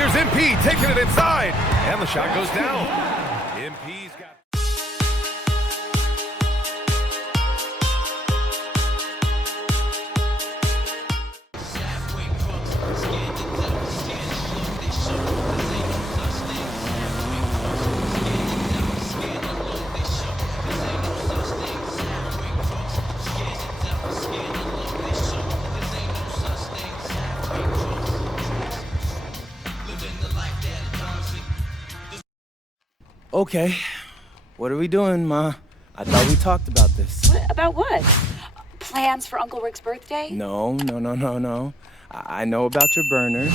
Here's MP taking it inside, and the shot goes down. MP's got... Okay, what are we doing, Ma? I thought we talked about this. About what? Plans for Uncle Rick's birthday? No. I know about your burner.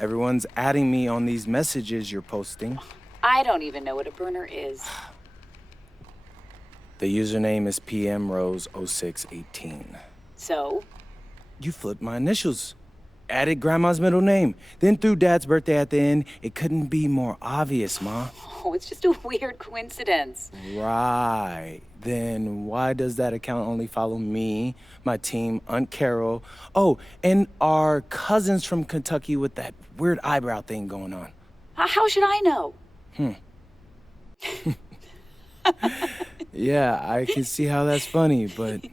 Everyone's adding me on these messages you're posting. I don't even know what a burner is. The username is PMRose0618. So? You flipped my initials. Added Grandma's middle name, then threw Dad's birthday at the end. It couldn't be more obvious, Ma. Oh, it's just a weird coincidence. Right. Then why does that account only follow me, my team, Aunt Carol, oh, and our cousins from Kentucky with that weird eyebrow thing going on? How should I know? Yeah, I can see how that's funny, but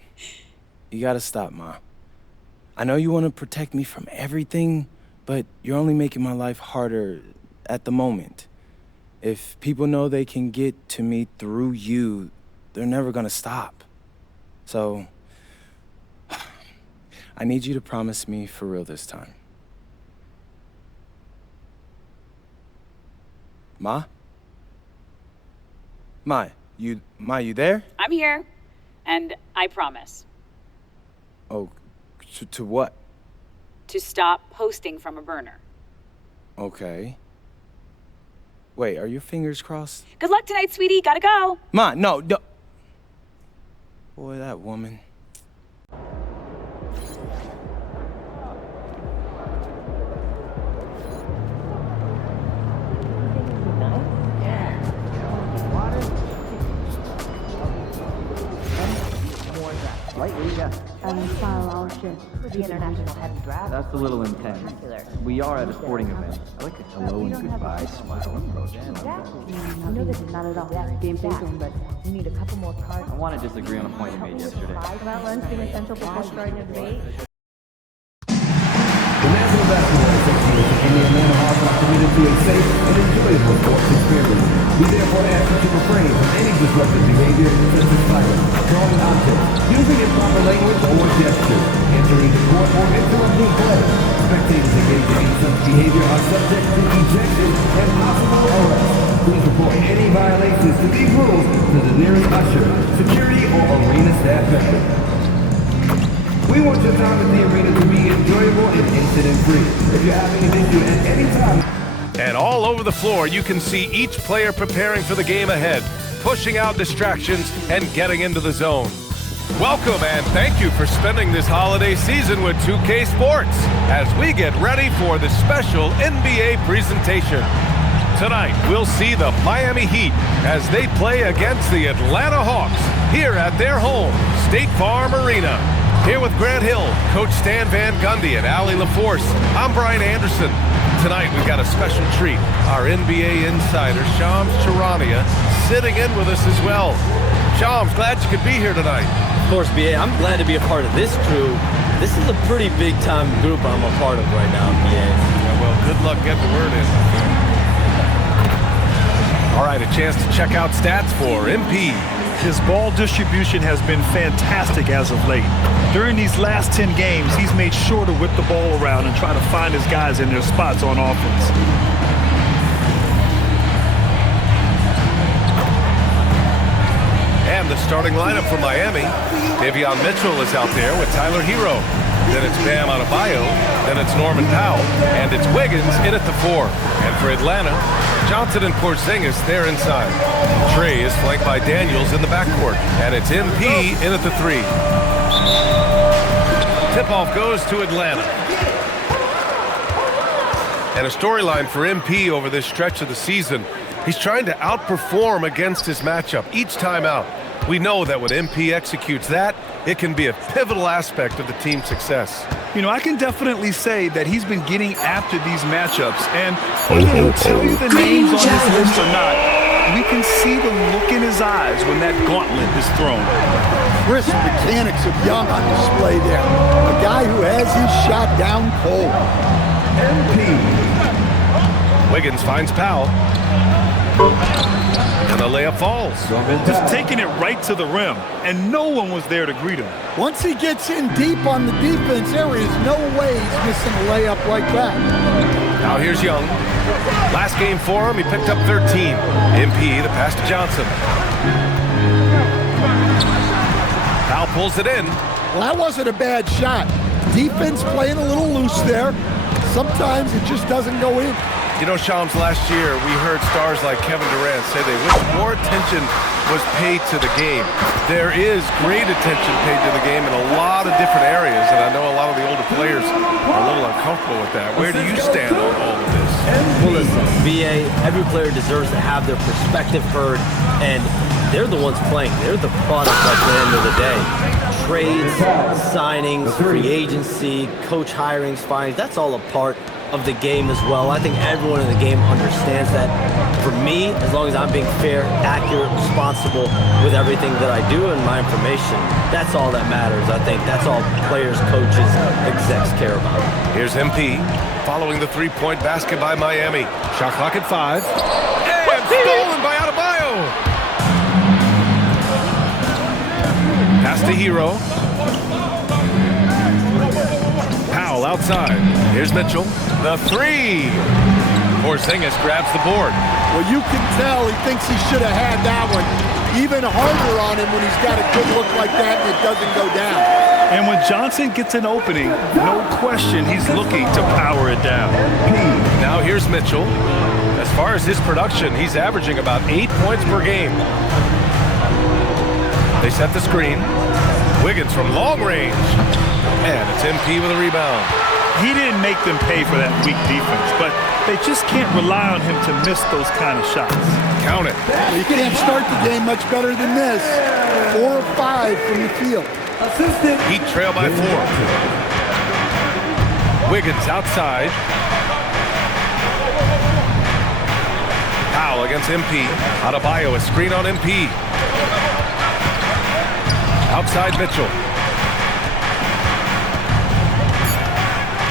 you gotta stop, Ma. I know you want to protect me from everything, but you're only making my life harder at the moment. If people know they can get to me through you, they're never gonna stop. So, I need you to promise me for real this time. Ma? Ma, you there? I'm here, and I promise. Oh, to what? To stop posting from a burner. Okay. Wait, are your fingers crossed? Good luck tonight, sweetie. Gotta go. Ma, no. Boy, that woman. The international heavy draft. That's a little intense. We are at a sporting event. I like a hello and goodbye smile approach. Exactly. I know this is not at all game facing, but we need a couple more cards. I want to disagree on a point you made yesterday. About lunch being essential before starting a debate. The National Basketball Association and the Atlanta Hawks are committed to a safe and enjoyable sports experience. We therefore ask you to refrain from any disruptive behavior such as fighting, throwing objects, using improper language or gestures, entering the court or interrupting play. Spectators engaging in such behavior are subject to ejection and possible arrest. Please report any violations to these rules to the nearest usher, security, or arena staff member. We want your time at the arena to be enjoyable and incident-free. If you're having an issue at any time... And all over the floor, you can see each player preparing for the game ahead, pushing out distractions and getting into the zone. Welcome and thank you for spending this holiday season with 2K Sports as we get ready for the special NBA presentation. Tonight, we'll see the Miami Heat as they play against the Atlanta Hawks here at their home, State Farm Arena. Here with Grant Hill, Coach Stan Van Gundy, and Allie LaForce, I'm Brian Anderson. Tonight, we've got a special treat. Our NBA insider, Shams Charania, sitting in with us as well. Shams, glad you could be here tonight. Of course, BA, I'm glad to be a part of this crew. This is a pretty big-time group I'm a part of right now, BA. Yeah, well, good luck getting the word in. All right, a chance to check out stats for MP. His ball distribution has been fantastic as of late. During these last 10 games, he's made sure to whip the ball around and try to find his guys in their spots on offense. And the starting lineup for Miami. Davion Mitchell is out there with Tyler Hero. Then it's Bam Adebayo. Then it's Norman Powell. And it's Wiggins in at the 4. And for Atlanta, Johnson and Porzingis, they're inside. Trey is flanked by Daniels in the backcourt. And it's MP in at the 3. Tip-off goes to Atlanta. And a storyline for MP over this stretch of the season. He's trying to outperform against his matchup each time out. We know that when MP executes that, It can be a pivotal aspect of the team's success. You know, I can definitely say that he's been getting after these matchups, and whether he'll tell you the names on his list or not, we can see the look in his eyes when that gauntlet is thrown. Crisp mechanics of Young on display there. A guy who has his shot down cold. Wiggins finds Powell. And the layup falls. Just taking it right to the rim, and no one was there to greet him. Once he gets in deep on the defense, there is no way he's missing a layup like that. Now here's Young. Last game for him, he picked up 13. MP, the pass to Johnson. Powell pulls it in. Well, that wasn't a bad shot. Defense playing a little loose there. Sometimes it just doesn't go in. You know, Shams, last year we heard stars like Kevin Durant say they wish more attention was paid to the game. There is great attention paid to the game in a lot of different areas, and I know a lot of the older players are a little uncomfortable with that. Where do you stand on all of this? Well, listen, VA, every player deserves to have their perspective heard, and they're the ones playing. They're the product at the end of the day. Trades, signings, free agency, coach hirings, firings, that's all a part of the game as well. I think everyone in the game understands that. For me, as long as I'm being fair, accurate, responsible with everything that I do and my information, that's all that matters. I think that's all players, coaches, execs care about. Here's MP following the three-point basket by Miami. Shot clock at 5. And stolen by Adebayo. Pass to Hero. Powell outside. Here's Mitchell. The 3. Porzingis grabs the board. Well, you can tell he thinks he should have had that one. Even harder on him when he's got a good look like that and it doesn't go down. And when Johnson gets an opening, no question he's looking to power it down. Now here's Mitchell. As far as his production, he's averaging about 8 points per game. They set the screen. Wiggins from long range. And it's MP with a rebound. He didn't make them pay for that weak defense, but they just can't rely on him to miss those kind of shots. Count it. You can't start the game much better than this. 4 or 5 from the field. Heat trail by 4. Wiggins outside. Powell against MP. Adebayo, a screen on MP. Outside Mitchell.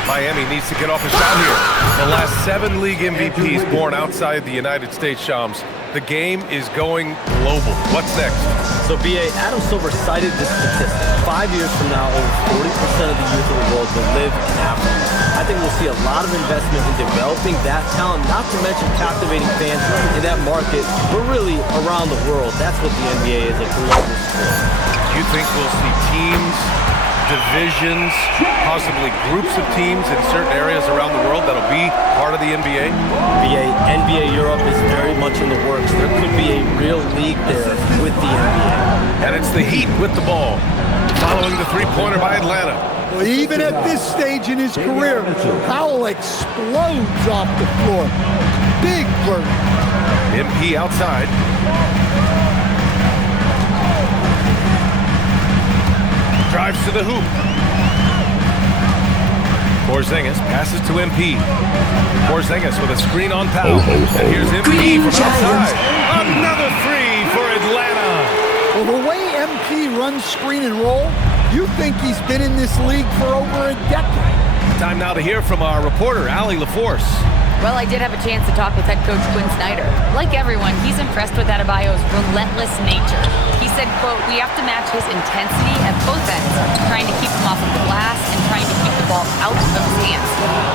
Miami needs to get off a shot here. The last 7 league MVPs born outside the United States, Shams. The game is going global. What's next? So, BA, Adam Silver cited this statistic. 5 years from now, over 40% of the youth of the world will live in Africa. I think we'll see a lot of investment in developing that talent, not to mention captivating fans in that market, but really around the world. That's what the NBA is, a global sport. Do you think we'll see teams, divisions, possibly groups of teams in certain areas around the world that'll be part of the NBA? NBA Europe is very much in the works. There could be a real league there with the NBA. And it's the Heat with the ball, following the three-pointer by Atlanta. Well, even at this stage in his career, Powell explodes off the floor. Big burst. MP outside. Drives to the hoop. Porzingis passes to MP. Porzingis with a screen on Powell. And here's MP from outside. Another 3 for Atlanta. Well, the way MP runs screen and roll, you think he's been in this league for over a decade. Time now to hear from our reporter, Allie LaForce. Well, I did have a chance to talk with head coach Quinn Snyder. Like everyone, he's impressed with Adebayo's relentless nature. He said, quote, "We have to match his intensity at both ends, trying to keep him off of the glass and trying to keep the ball out of his hands.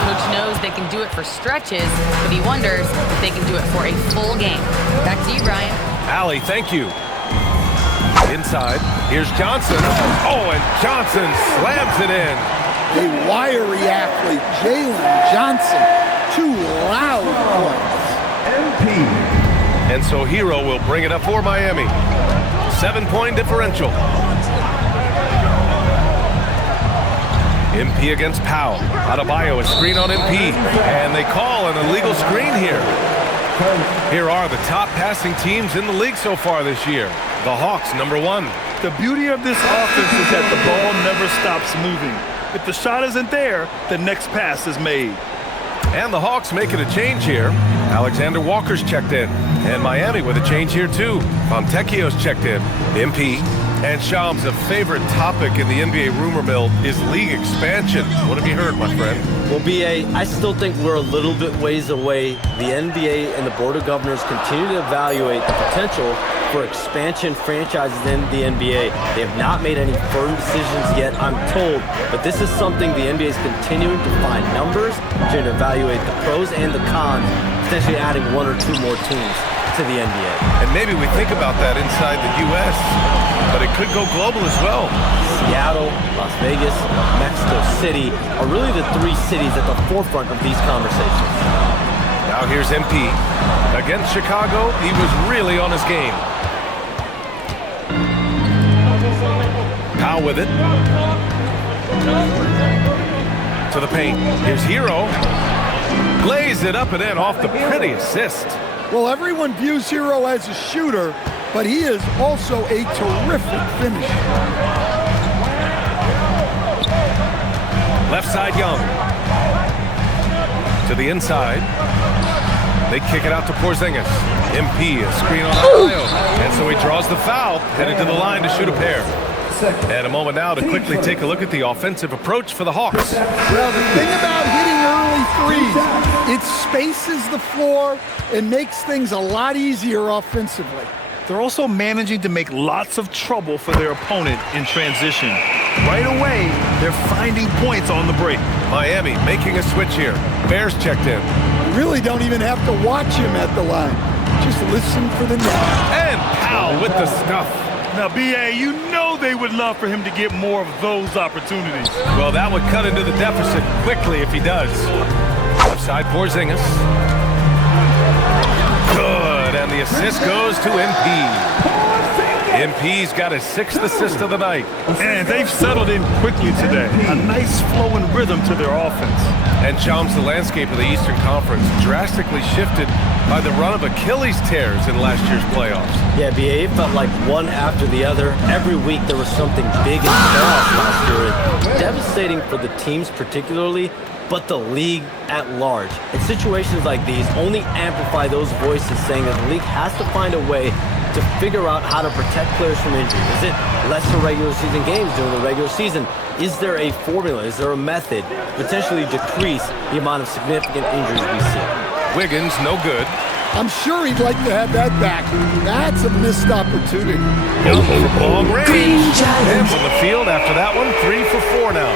Coach knows they can do it for stretches, but he wonders if they can do it for a full game." Back to you, Brian. Allie, thank you. Inside, here's Johnson. Oh, and Johnson slams it in. A wiry athlete, Jalen Johnson. 2 loud points. And so Hero will bring it up for Miami. 7-point differential. MP against Powell. Adebayo, a screen on MP. And they call an illegal screen here. Here are the top passing teams in the league so far this year. The Hawks, number 1. The beauty of this offense is that the ball never stops moving. If the shot isn't there, the next pass is made. And the Hawks making a change here. Alexander Walker's checked in. And Miami with a change here too. Fontecchio's checked in. MP. And Shams, a favorite topic in the NBA rumor mill is league expansion. What have you heard, my friend? Well, BA, I still think we're a little bit ways away. The NBA and the Board of Governors continue to evaluate the potential for expansion franchises in the NBA. They have not made any firm decisions yet, I'm told, but this is something the NBA is continuing to find numbers, to evaluate the pros and the cons, potentially adding one or two more teams to the NBA. And maybe we think about that inside the U.S., but it could go global as well. Seattle, Las Vegas, Mexico City are really the three cities at the forefront of these conversations. Now here's MP. Against Chicago, he was really on his game. Powell with it. To the paint. Here's Hero. Lays it up and in off the pretty assist. Well, everyone views Hero as a shooter, but he is also a terrific finisher. Left side Young. To the inside. They kick it out to Porzingis. MP, a screen on Adebayo. And so he draws the foul, headed to the line to shoot a pair. And a moment now to quickly take a look at the offensive approach for the Hawks. Well, the thing about hitting early threes, it spaces the floor and makes things a lot easier offensively. They're also managing to make lots of trouble for their opponent in transition. Right away, they're finding points on the break. Miami making a switch here. Bears checked in. You really don't even have to watch him at the line. Just listen for the name. And Powell with the stuff. Now, BA, you know they would love for him to get more of those opportunities. Well, that would cut into the deficit quickly if he does. Left side Porzingis. Good, and the assist goes to MP. MP's got his 6th assist of the night. And they've settled in quickly today. A nice flowing rhythm to their offense. And Shams, the landscape of the Eastern Conference drastically shifted by the run of Achilles tears in last year's playoffs. Yeah, BA, it felt like one after the other. Every week there was something big in the playoffs last year. Devastating for the teams particularly, but the league at large. And situations like these only amplify those voices saying that the league has to find a way to figure out how to protect players from injury. Is it lesser regular season games during the regular season? Is there a formula? Is there a method to potentially decrease the amount of significant injuries we see? Wiggins, no good. I'm sure he'd like to have that back. That's a missed opportunity. Young from long range. And from the field after that one, 3 for 4 now.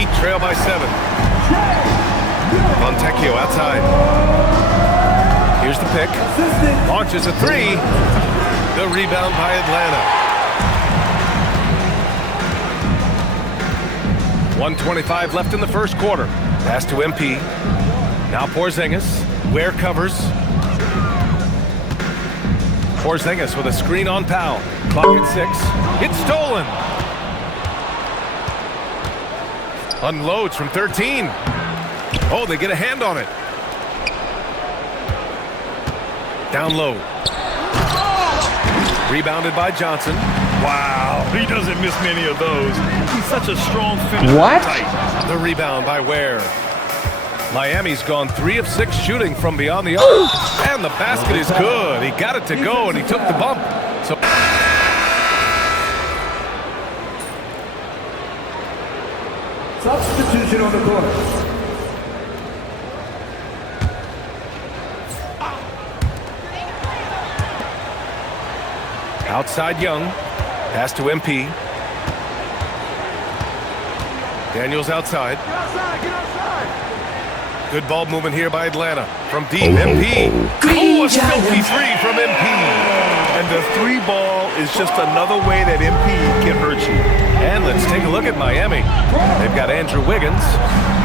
Heat trail by 7. Fontecchio outside. Here's the pick. Launches a 3. The rebound by Atlanta. 1:25 left in the first quarter. Pass to MP. Now Porzingis. Ware covers. Porzingis with a screen on Powell. Clock at 6. It's stolen. Unloads from 13. Oh, they get a hand on it. Down low. Rebounded by Johnson. Wow, he doesn't miss many of those. He's such a strong finisher. What? The rebound by Ware. Miami's gone 3 of 6 shooting from beyond the arc. And the basket is good. He got it to go, and he took the bump. So Substitution on the court. outside Young. Pass to MP. Daniels outside. Get outside, get outside. Good ball movement here by Atlanta. From deep, MP. Oh, a filthy three from MP. And the 3 ball is just another way that MP can hurt you. And let's take a look at Miami. They've got Andrew Wiggins,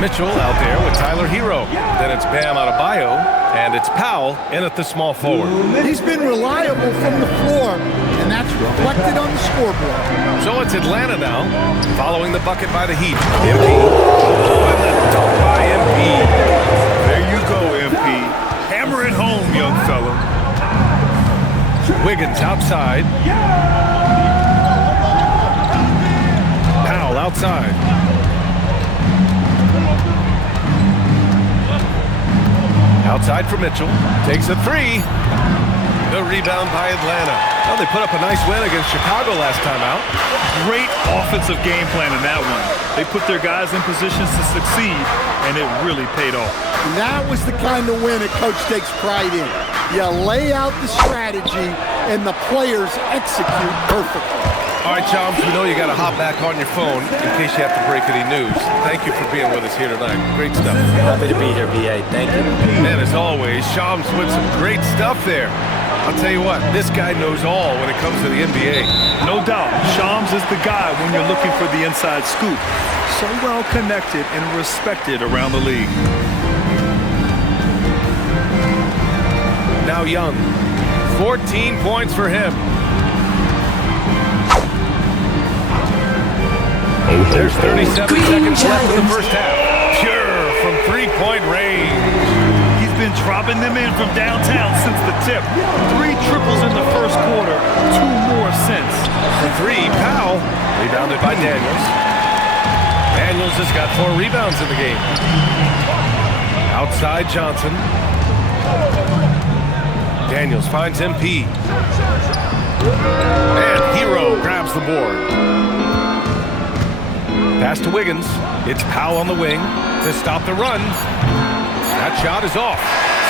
Mitchell out there with Tyler Hero. Then it's Bam Adebayo, and it's Powell in at the small forward. He's been reliable from the floor, and that's reflected on the scoreboard. So it's Atlanta now, following the bucket by the Heat. MP. Oh, and the dunk by MP. There you go, MP. Hammer it home, young fella. Wiggins outside. outside. Outside for Mitchell. Takes a three. The rebound by Atlanta. Well, they put up a nice win against Chicago last time out. Great offensive game plan in that one. They put their guys in positions to succeed, and it really paid off. And that was the kind of win a coach takes pride in. You lay out the strategy, and the players execute perfectly. All right, Chums, we know you got to hop back on your phone in case you have to break any news. Thank you for being with us here tonight. Great stuff. Happy to be here, BA. Thank you. And as always, Chums with some great stuff there. I'll tell you what, this guy knows all when it comes to the NBA. No doubt, Shams is the guy when you're looking for the inside scoop. So well connected and respected around the league. Now Young, 14 points for him. There's 37 seconds left in the first half. Pure from three-point range. He's been dropping them in from downtown since the tip. 3 triples in the first quarter, 2 more since. For 3, Powell, rebounded by Daniels. Daniels has got 4 rebounds in the game. Outside Johnson. Daniels finds MP. And Hero grabs the board. Pass to Wiggins. It's Powell on the wing to stop the run. That shot is off.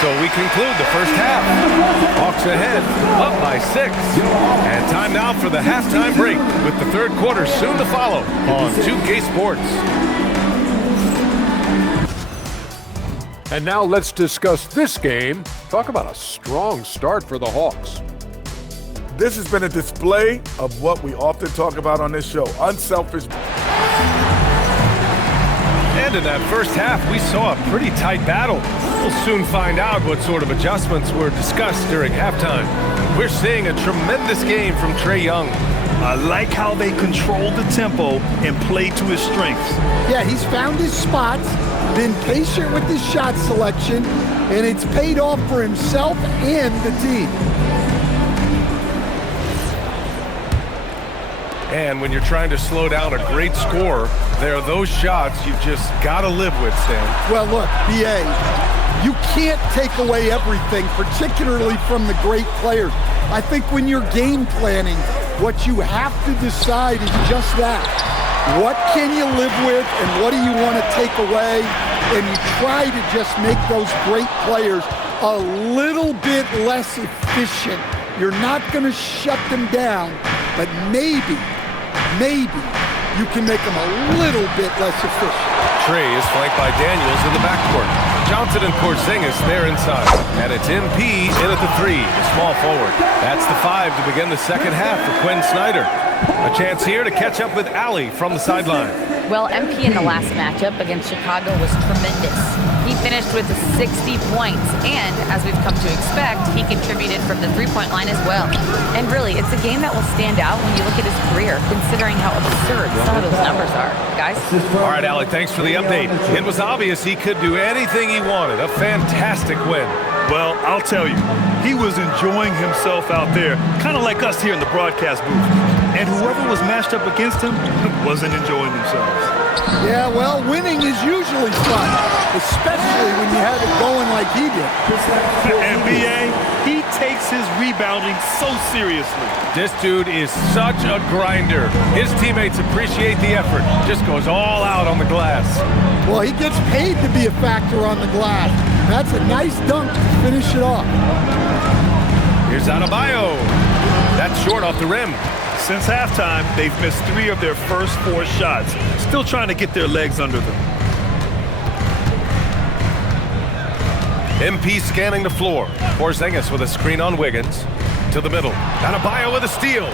So we conclude the first half. Hawks ahead, up by 6. And time now for the halftime break with the third quarter soon to follow on 2K Sports. And now let's discuss this game. Talk about a strong start for the Hawks. This has been a display of what we often talk about on this show, unselfish. And in that first half, we saw a pretty tight battle. We'll soon find out what sort of adjustments were discussed during halftime. We're seeing a tremendous game from Trae Young. I like how they control the tempo and play to his strengths. Yeah, he's found his spots, been patient with his shot selection, and it's paid off for himself and the team. And when you're trying to slow down a great scorer, there are those shots you've just got to live with, Stan. Well, look, BA, you can't take away everything, particularly from the great players. I think when you're game planning, what you have to decide is just that. What can you live with and what do you want to take away? And you try to just make those great players a little bit less efficient. You're not going to shut them down, but maybe you can make them a little bit less efficient. Trae is flanked by Daniels in the backcourt. Johnson and Porzingis there inside. And it's MP in at the 3, the small forward. That's the 5 to begin the second half for Quinn Snyder. A chance here to catch up with Allie from the sideline. Well, MP in the last matchup against Chicago was tremendous. He finished with 60 points, and as we've come to expect, he contributed from the three-point line as well. And really, it's a game that will stand out when you look at his career, considering how absurd some of those numbers are. Guys? All right, Allie, thanks for the update. It was obvious he could do anything he wanted. A fantastic win. Well, I'll tell you, he was enjoying himself out there, kind of like us here in the broadcast booth. And whoever was matched up against him wasn't enjoying themselves. Yeah, well, winning is usually fun, especially when you have it going like he did. And BA, he takes his rebounding so seriously. This dude is such a grinder. His teammates appreciate the effort. Just goes all out on the glass. Well, he gets paid to be a factor on the glass. That's a nice dunk to finish it off. Here's Adebayo. That's short off the rim. Since halftime, they've missed 3 of their first 4 shots. Still trying to get their legs under them. MP scanning the floor. Porzingis with a screen on Wiggins. To the middle. Adebayo with a steal.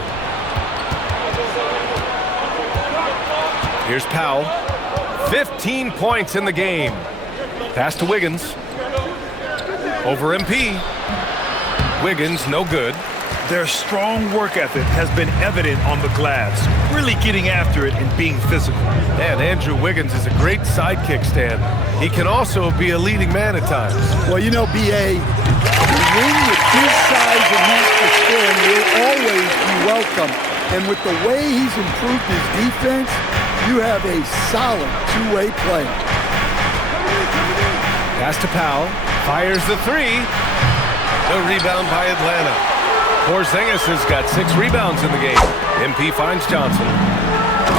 Here's Powell. 15 points in the game. Pass to Wiggins. Over MP. Wiggins, no good. Their strong work ethic has been evident on the glass, really getting after it and being physical. And Andrew Wiggins is a great sidekick, Stan. He can also be a leading man at times. Well, you know, BA, the wing with his size and master skill will always be welcome. And with the way he's improved his defense, you have a solid two-way player. Pass to Powell. Fires the three. The rebound by Atlanta. Porzingis has got 6 rebounds in the game. MP finds Johnson.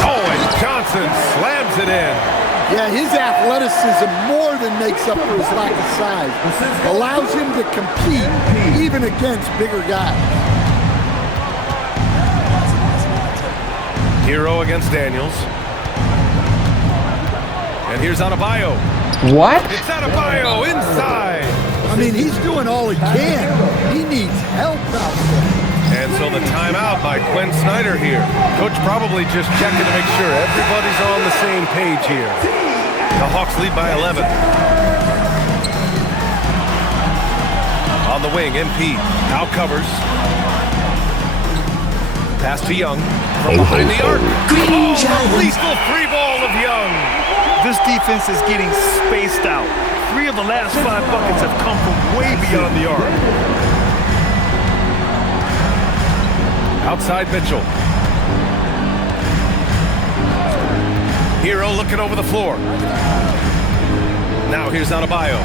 Oh, and Johnson slams it in. Yeah, his athleticism more than makes up for his lack of size. Allows him to compete even against bigger guys. Hero against Daniels. And here's Adebayo. What? It's Adebayo inside. I mean, he's doing all he can. He needs help out there. And so the timeout by Quinn Snyder here. Coach probably just checking to make sure everybody's on the same page here. The Hawks lead by 11. On the wing, MP now covers. Pass to Young from behind the arc. Oh, the lethal free ball of Young. This defense is getting spaced out. 3 of the last 5 buckets have come from way beyond the arc. Outside Mitchell. Hero looking over the floor. Now here's Adebayo.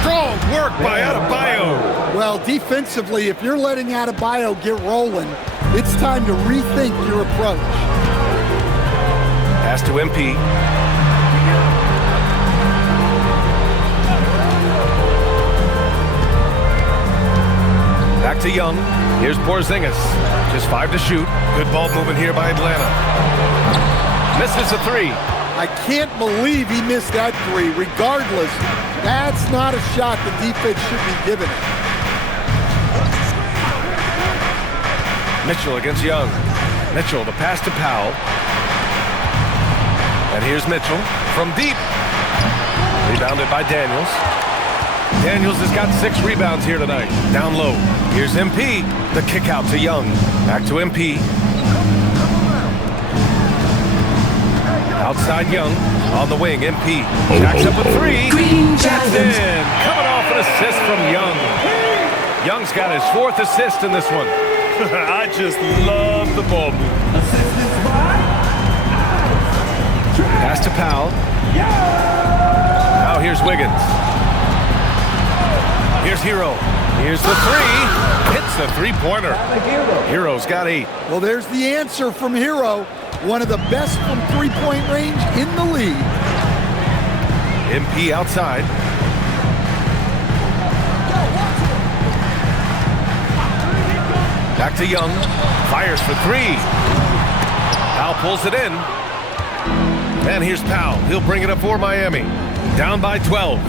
Strong work by Adebayo. Well, defensively, if you're letting Adebayo get rolling, it's time to rethink your approach. Pass to MP. Back to Young. Here's Porzingis. Just 5 to shoot. Good ball movement here by Atlanta. Misses a 3. I can't believe he missed that 3. Regardless, that's not a shot the defense should be giving it. Mitchell against Young. Mitchell, the pass to Powell. And here's Mitchell from deep. Rebounded by Daniels. Daniels has got 6 rebounds here tonight. Down low. Here's MP. The kick out to Young. Back to MP. Outside Young. On the wing, MP. Jacks up a 3. That's in. Coming off an assist from Young. Young's got his 4th assist in this one. I just love the ball move. Pass to Powell. Now here's Wiggins. Here's Hero. Here's the 3. Hits the 3-pointer. Hero's got 8. Well, there's the answer from Hero. One of the best from 3-point range in the league. MP outside. Back to Young. Fires for 3. Powell pulls it in. And here's Powell. He'll bring it up for Miami. Down by 12.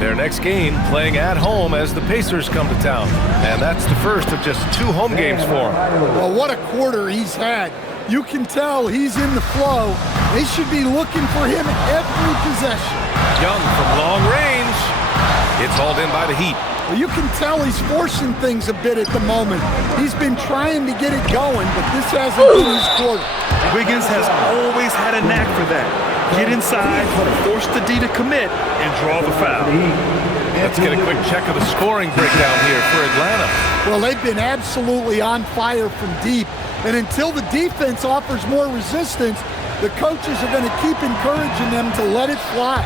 Their next game playing at home as the Pacers come to town. And that's the first of just 2 home games for him. Well, what a quarter he's had. You can tell he's in the flow. They should be looking for him every possession. Young from long range. It's hauled in by the Heat. Well, you can tell he's forcing things a bit at the moment. He's been trying to get it going, but this hasn't been his quarter. Wiggins has always had a knack for that. Get inside, force the D to commit, and draw the foul. Let's get a quick check of the scoring breakdown here for Atlanta. Well, they've been absolutely on fire from deep. And until the defense offers more resistance, the coaches are going to keep encouraging them to let it fly.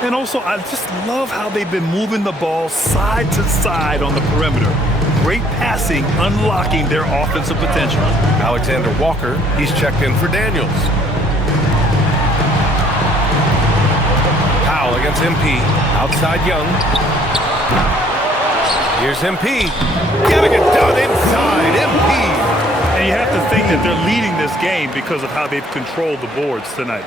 And also, I just love how they've been moving the ball side to side on the perimeter. Great passing, unlocking their offensive potential. Alexander Walker, he's checked in for Daniels. Powell against MP, outside Young. Here's MP, getting it done inside, MP. And you have to think that they're leading this game because of how they've controlled the boards tonight.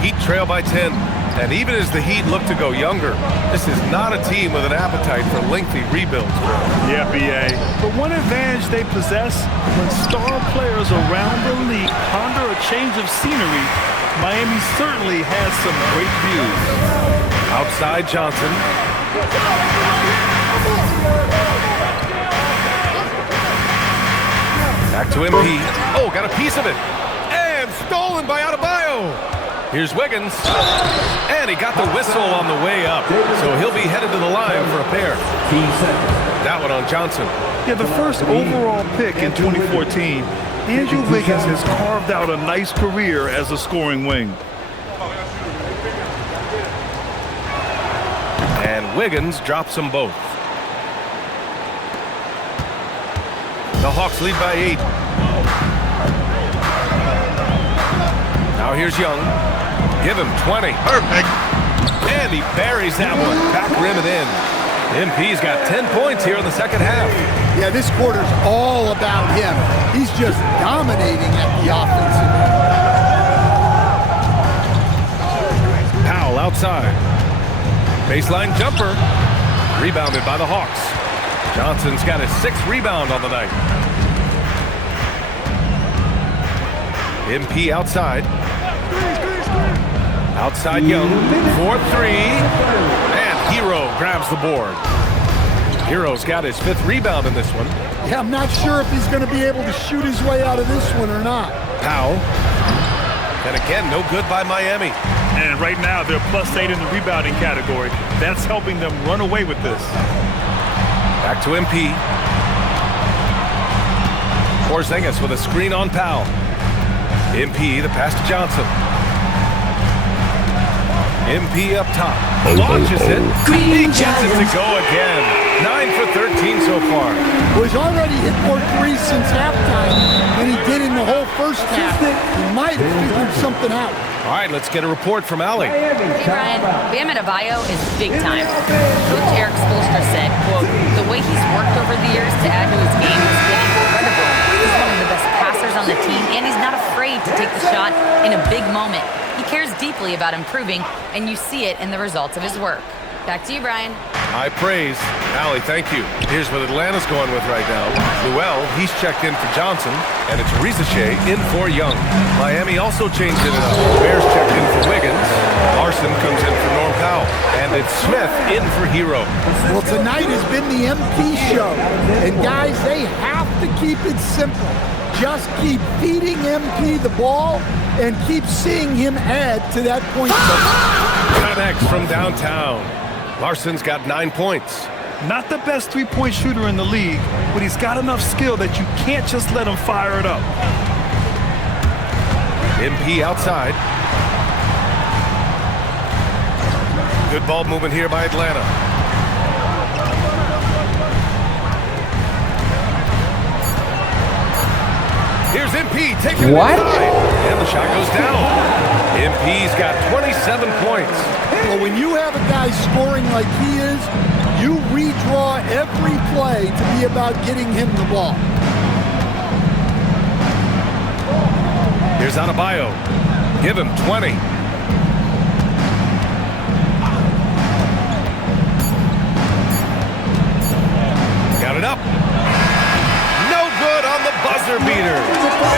Heat trail by 10, and even as the Heat look to go younger, this is not a team with an appetite for lengthy rebuilds. Yeah, BA. But one advantage they possess, when star players around the league ponder a change of scenery, Miami certainly has some great views. Outside Johnson. Back to MP. Oh, got a piece of it. And stolen by Adebayo. Here's Wiggins. And he got the whistle on the way up. So he'll be headed to the line for a pair. That one on Johnson. Yeah, the first overall pick in 2014. Andrew Wiggins has carved out a nice career as a scoring wing. And Wiggins drops them both. The Hawks lead by 8. Now here's Young. Give him 20. Perfect. And he buries that one. Back rim and in. MP's got 10 points here in the second half. Yeah, this quarter's all about him. He's just dominating at the offensive end. Powell outside. Baseline jumper. Rebounded by the Hawks. Johnson's got his 6th rebound on the night. MP outside. Outside Young. 4-3. And Hero grabs the board. Hero's got his 5th rebound in this one. Yeah, I'm not sure if he's going to be able to shoot his way out of this one or not. Powell. And again, no good by Miami. And right now, they're +8 in the rebounding category. That's helping them run away with this. Back to MP. Porzingis with a screen on Powell. MP, the pass to Johnson. MP up top. Launches it. He gets it to go again. 9 for 13 so far. Well, he's already hit more threes since halftime than he did in the whole first half. He might have figured something out. All right, let's get a report from Allie. Hey, Ryan, Bam Adebayo is big time. Coach Eric Spoelstra said, quote, the way he's worked over the years to add to his game has been incredible. He's one of the best passers on the team, and he's not afraid to take the shot in a big moment. He cares deeply about improving, and you see it in the results of his work. Back to you, Brian. High praise. Allie, thank you. Here's what Atlanta's going with right now. Luell, he's checked in for Johnson, and it's Rizachet in for Young. Miami also changed it up. Bears checked in for Wiggins. Larson comes in for Norm Powell. And it's Smith in for Hero. Well, tonight has been the MP show. And guys, they have to keep it simple. Just keep feeding MP the ball and keep seeing him add to that point. Connects from downtown. Larson's got 9 points. Not the best three-point shooter in the league, but he's got enough skill that you can't just let him fire it up. MP outside. Good ball movement here by Atlanta. Here's MP taking it inside. And the shot goes down. MP's got 27 points. Well, when you have a guy scoring like he is, you redraw every play to be about getting him the ball. Here's Adebayo. Give him 20. Got it up. No good on the buzzer beater.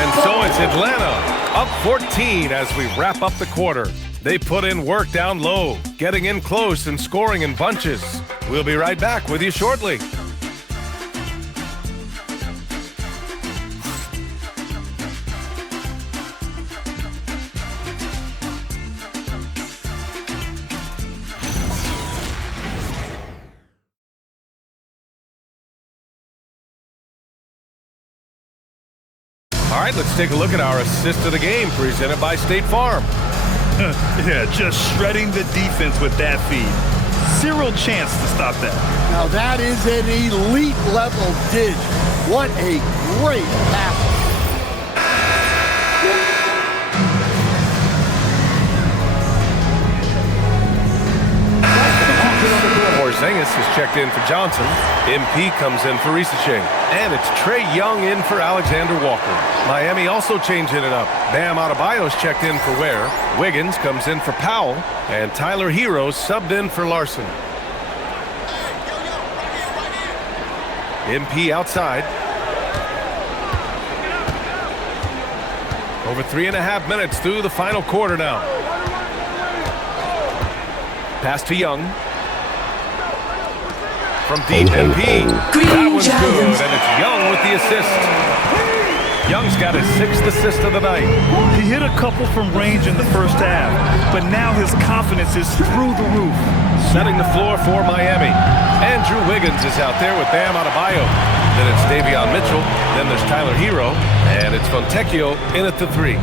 And so it's Atlanta up 14 as we wrap up the quarter. They put in work down low, getting in close and scoring in bunches. We'll be right back with you shortly. All right, let's take a look at our assist of the game presented by State Farm. Yeah, just shredding the defense with that feed. Zero chance to stop that. Now that is an elite level dish. What a great pass. Porzingis is checked in for Johnson. MP comes in for Rizachet. And it's Trey Young in for Alexander Walker. Miami also changing it up. Bam Adebayo's checked in for Ware. Wiggins comes in for Powell. And Tyler Hero subbed in for Larson. MP outside. Over 3.5 minutes through the final quarter now. Pass to Young. From deep, MP. That was good, and it's Young with the assist. Young's got his 6th assist of the night. He hit a couple from range in the first half, but now his confidence is through the roof. Setting the floor for Miami. Andrew Wiggins is out there with Bam Adebayo. Then it's Davion Mitchell. Then there's Tyler Hero. And it's Fontecchio in at the 3.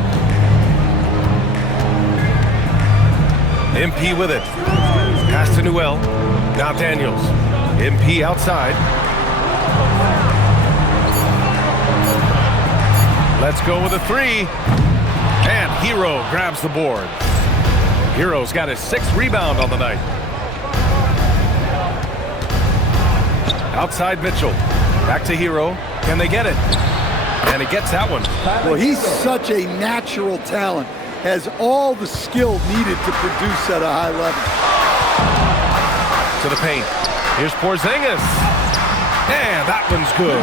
MP with it. Pass to Newell. Now Daniels. MP outside. Let's go with a 3. And Hero grabs the board. Hero's got his 6th rebound on the night. Outside Mitchell. Back to Hero. Can they get it? And he gets that one. Well, he's such a natural talent. Has all the skill needed to produce at a high level. To the paint. Here's Porzingis. And that one's good.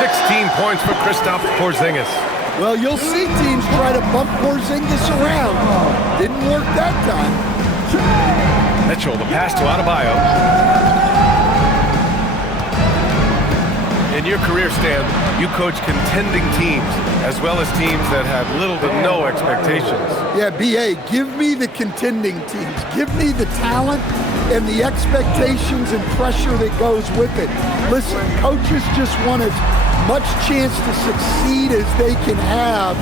16 points for Kristaps Porzingis. Well, you'll see teams try to bump Porzingis around. Didn't work that time. Mitchell, the pass to Adebayo. In your career, Stan, you coach contending teams as well as teams that have little to no expectations. Yeah, B.A., give me the contending teams. Give me the talent and the expectations and pressure that goes with it. Listen, coaches just want as much chance to succeed as they can have,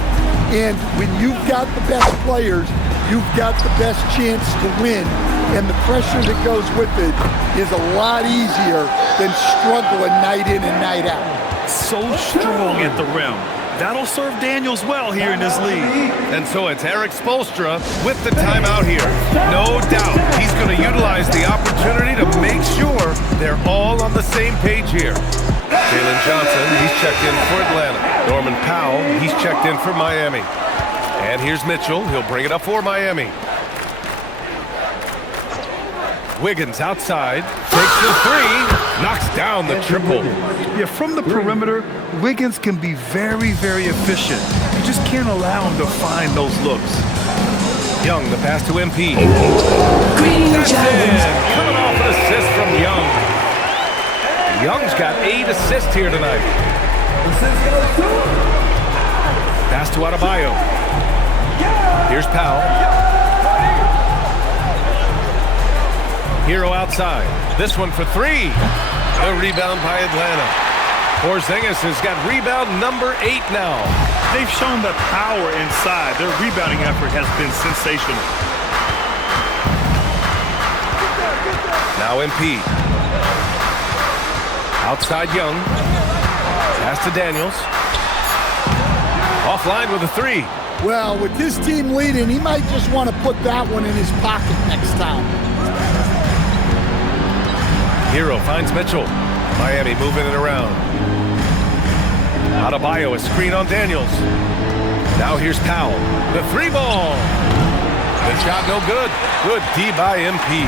and when you've got the best players, you've got the best chance to win, and the pressure that goes with it is a lot easier than struggling night in and night out. So strong at the rim. That'll serve Daniels well here in this league. And so it's Eric Spoelstra with the timeout here. No doubt he's going to utilize the opportunity to make sure they're all on the same page here. Jalen Johnson, he's checked in for Atlanta. Norman Powell, he's checked in for Miami. And here's Mitchell. He'll bring it up for Miami. Wiggins outside, takes the 3, knocks down the triple. Yeah, from the perimeter, Wiggins can be very, very efficient. You just can't allow him to find those looks. Young, the pass to MP. That's it. Coming off an assist from Young. Young's got 8 assists here tonight. Pass to Adebayo. Here's Powell. Hero outside. This one for 3. The rebound by Atlanta. Porzingis has got rebound number 8 now. They've shown the power inside. Their rebounding effort has been sensational. Now MP. Outside Young. Pass to Daniels. Offline with a 3. Well, with this team leading, he might just want to put that one in his pocket next time. Hero finds Mitchell. Miami moving it around. Adebayo, a screen on Daniels. Now here's Powell. The 3-ball. The shot no good. Good D by MP.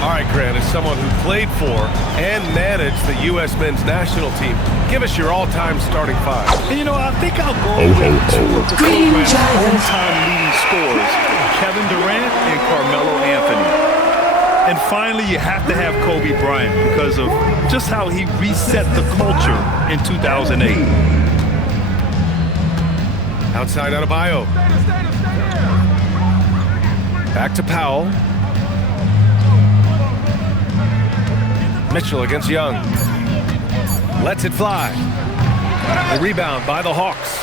All right, Grant, as someone who played for and managed the U.S. men's national team, give us your all-time starting 5. And you know, I think I'll go with 2 of the program's all-time leading scorers, Kevin Durant and Carmelo Anthony. And finally, you have to have Kobe Bryant because of just how he reset the culture in 2008. Outside Adebayo. Back to Powell. Mitchell against Young. Lets it fly. The rebound by the Hawks.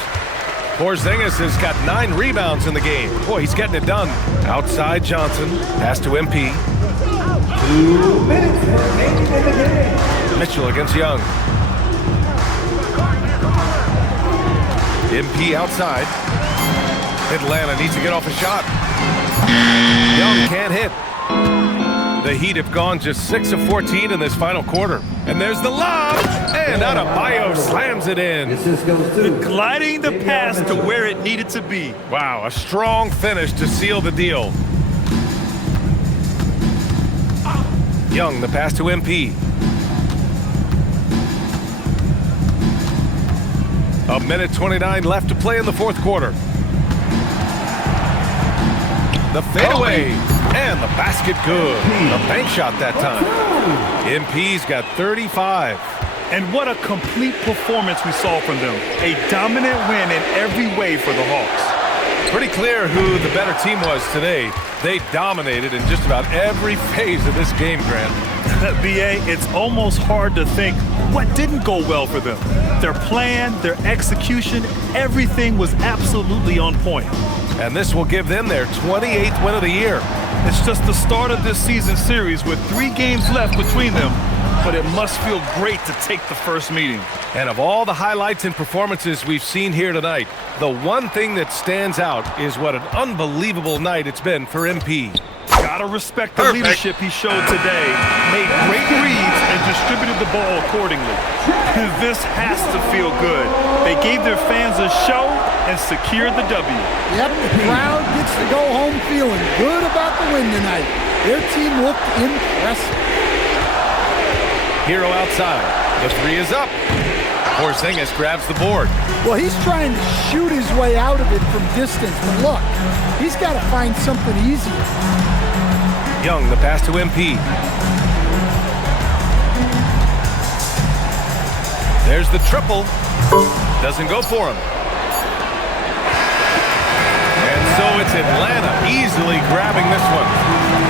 Porzingis has got 9 rebounds in the game. Boy, he's getting it done. Outside Johnson. Pass to MP. 2 minutes remaining in the game. Mitchell against Young. MP outside. Atlanta needs to get off a shot. Young can't hit. The Heat have gone just 6 of 14 in this final quarter. And there's the lob, and Adebayo slams it in. Gliding the pass to where it needed to be. Wow, a strong finish to seal the deal. Young, the pass to MP. A minute 29 left to play in the fourth quarter. The fadeaway, and the basket good. A bank shot that time. MP's got 35. And what a complete performance we saw from them. A dominant win in every way for the Hawks. Pretty clear who the better team was today. They dominated in just about every phase of this game, Grant. BA, it's almost hard to think what didn't go well for them. Their plan, their execution, everything was absolutely on point. And this will give them their 28th win of the year. It's just the start of this season series with 3 games left between them, but it must feel great to take the first meeting. And of all the highlights and performances we've seen here tonight, the one thing that stands out is what an unbelievable night it's been for MP. Gotta respect the leadership he showed today. Made great reads and distributed the ball accordingly. This has to feel good. They gave their fans a show and secured the W. Yep, the crowd gets to go home feeling good about the win tonight. Their team looked impressive. Hero outside. The 3 is up. Porzingis grabs the board. Well, he's trying to shoot his way out of it from distance, but look, he's got to find something easier. Young, the pass to MP. There's the triple. Doesn't go for him. And so it's Atlanta easily grabbing this one.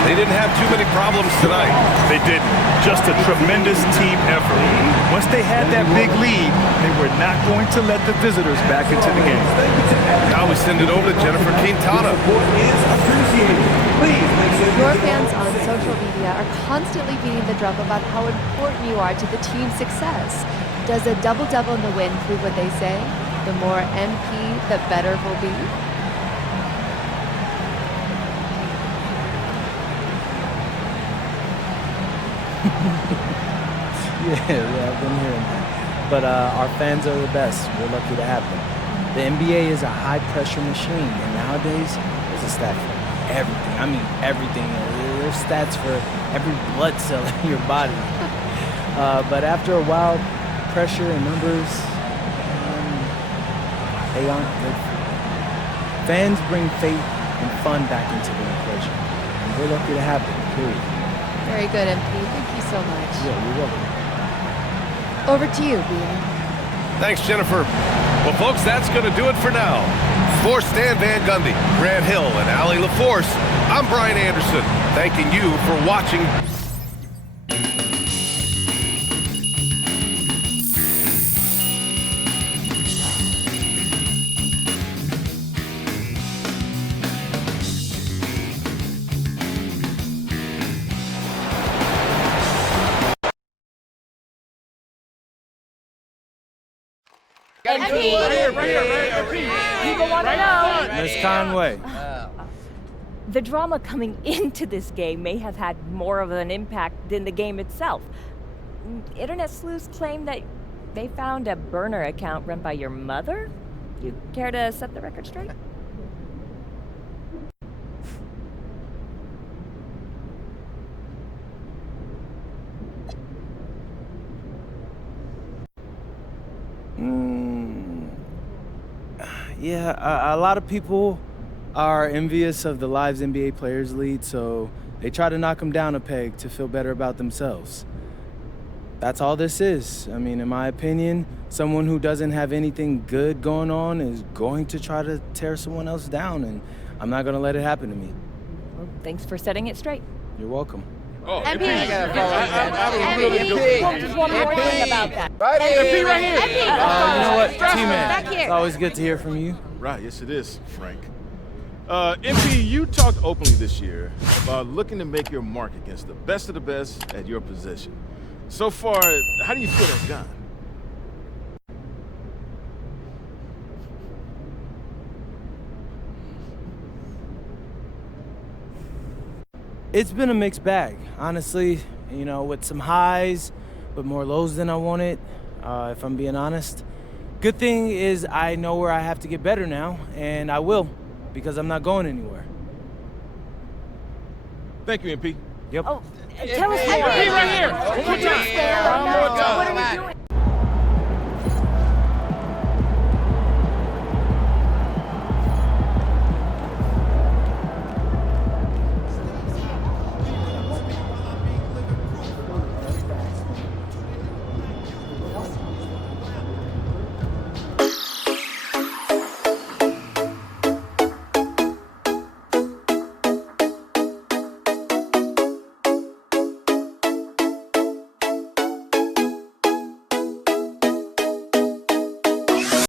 They didn't have too many problems tonight. They didn't. Just a tremendous team effort. Once they had that big lead, they were not going to let the visitors back into the game. Now we send it over to Jennifer Quintana. Your fans on social media are constantly beating the drum about how important you are to the team's success. Does a double-double in the win prove what they say? The more MP, the better we'll be? Yeah, I've been hearing that. But our fans are the best. We're lucky to have them. The NBA is a high-pressure machine, and nowadays, there's a stat for everything. I mean, everything. There's stats for every blood cell in your body. But after a while, pressure and numbers, they aren't good for you. Fans bring faith and fun back into the equation, and we're lucky to have them, period. Very good, MP. Thank you so much. Yeah, you're welcome. Over to you, BA. Thanks, Jennifer. Well, folks, that's going to do it for now. For Stan Van Gundy, Grant Hill, and Allie LaForce, I'm Brian Anderson, thanking you for watching. People want to know. Miss Conway. The drama coming into this game may have had more of an impact than the game itself. Internet sleuths claim that they found a burner account run by your mother. You care to set the record straight? Yeah, a lot of people are envious of the lives NBA players lead, so they try to knock them down a peg to feel better about themselves. That's all this is. I mean, in my opinion, someone who doesn't have anything good going on is going to try to tear someone else down, and I'm not going to let it happen to me. Well, thanks for setting it straight. You're welcome. Oh, MP. Just one more thing about that. Right here. MP right here. You know what, T-Man, Back here. it's always good to hear from you. Right, yes it is, Frank. MP, you talked openly this year about looking to make your mark against the best of the best at your position. So far, how do you feel that's gone? It's been a mixed bag, honestly, you know, with some highs, but more lows than I wanted, if I'm being honest. Good thing is I know where I have to get better now, and I will, because I'm not going anywhere. Thank you, MP. Yep. Oh, tell us more. MP right here. What are you doing?